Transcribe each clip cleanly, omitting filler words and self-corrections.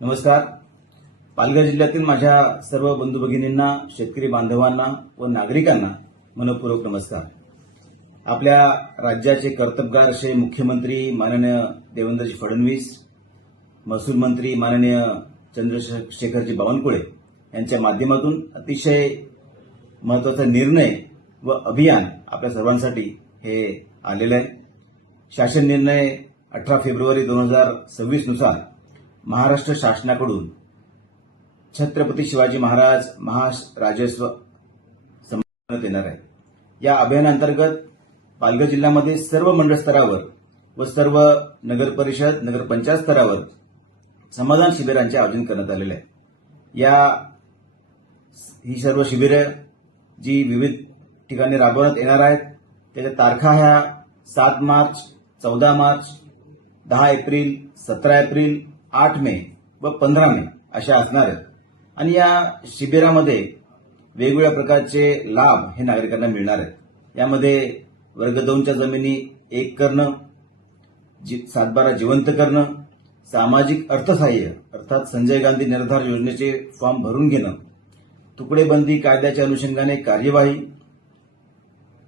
नमस्कार. पालघर जिल्ह्यातील माझ्या सर्व बंधू भगिनींना, शेतकरी बांधवांना व नागरिकांना मनपूर्वक नमस्कार. आपल्या राज्याचे कर्तबगार असे मुख्यमंत्री माननीय देवेंद्रजी फडणवीस, महसूल मंत्री माननीय चंद्रशेखरजी बावनकुळे यांच्या माध्यमातून अतिशय महत्वाचा निर्णय व अभियान आपल्या सर्वांसाठी हे आलेलं आहे. शासन निर्णय 18 फेब्रुवारी 2026 नुसार महाराष्ट्र शासनाकडून छत्रपती शिवाजी महाराज महाराजस्व संपन्नात येणार आहे. या अभियानांतर्गत पालघर जिल्ह्यामध्ये सर्व मंडळ स्तरावर व सर्व नगर परिषद नगरपंचायत स्तरावर समाधान शिबिरांचे आयोजन करण्यात आलेले आहे. ही सर्व शिबिरे जी विविध ठिकाणी राबवण्यात येणार आहेत त्याच्या तारखा ह्या 7 मार्च, 14 मार्च, 10 एप्रिल, 17 एप्रिल, 8 मे व 15 मे अशा असणार आहेत. आणि या शिबिरामध्ये वेगवेगळ्या प्रकारचे लाभ हे नागरिकांना मिळणार आहेत. यामध्ये वर्ग 2च्या जमिनी 1 करणं, 7/12 जिवंत करणं, सामाजिक अर्थसहाय्य अर्थात संजय गांधी निराधार योजनेचे फॉर्म भरून घेणं, तुकडेबंदी कायद्याच्या अनुषंगाने कार्यवाही,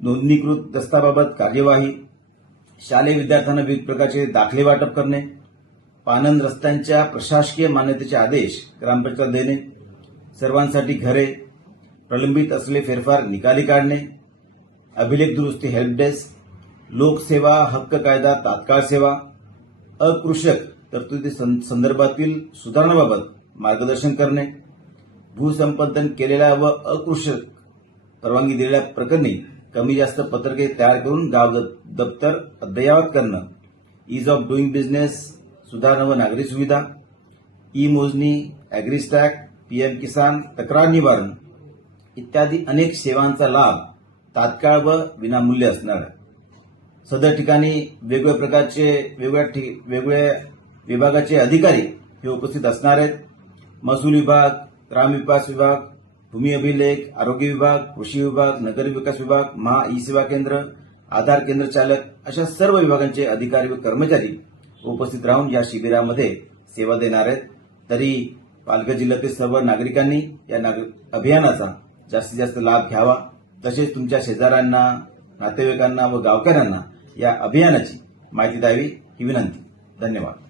नोंदणीकृत दस्ताबाबत कार्यवाही, शालेय विद्यार्थ्यांना विविध प्रकारचे दाखले वाटप करणे, पानंद रस्त्यांच्या प्रशासकीय मान्यतेचे आदेश ग्रामपंचायत देणे, सर्वांसाठी घरे, प्रलंबित असलेले फेरफार निकाली काढणे, अभिलेख दुरुस्ती हेल्प डेस्क, लोकसेवा हक्क कायदा तात्काळ सेवा, अकृषक तरतुदी संदर्भातील सुधारणांबाबत मार्गदर्शन करणे, भूसंपादन केलेल्या व अकृषक परवानगी दिलेल्या प्रकरणी कमी जास्त पत्रके तयार करून गाव दप्तर अद्ययावत करणं, ईज ऑफ डुईंग बिझनेस सुधारणा व नागरी सुविधा, ई मोजणी, अॅग्रिस्टॅक, पीएम किसान, तक्रार निवारण इत्यादी अनेक सेवांचा लाभ तात्काळ व विनामूल्य असणार आहे. सदर ठिकाणी वेगवेगळ्या प्रकारचे वेगवेगळ्या विभागाचे अधिकारी हे उपस्थित असणार आहेत. महसूल विभाग, ग्रामविकास विभाग, भूमी अभिलेख, आरोग्य विभाग, कृषी विभाग, नगर विकास विभाग, महा ई सेवा केंद्र, आधार केंद्र चालक अशा सर्व विभागांचे अधिकारी व कर्मचारी उपस्थित राहून या शिबिरामध्ये सेवा देणार आहेत. तरी पालघर जिल्ह्यातील सर्व नागरिकांनी या अभियानाचा जास्तीत जास्त लाभ घ्यावा. तसेच तुमच्या शेजाऱ्यांना, नातेवाईकांना व गावकऱ्यांना या अभियानाची माहिती द्यावी ही विनंती. धन्यवाद.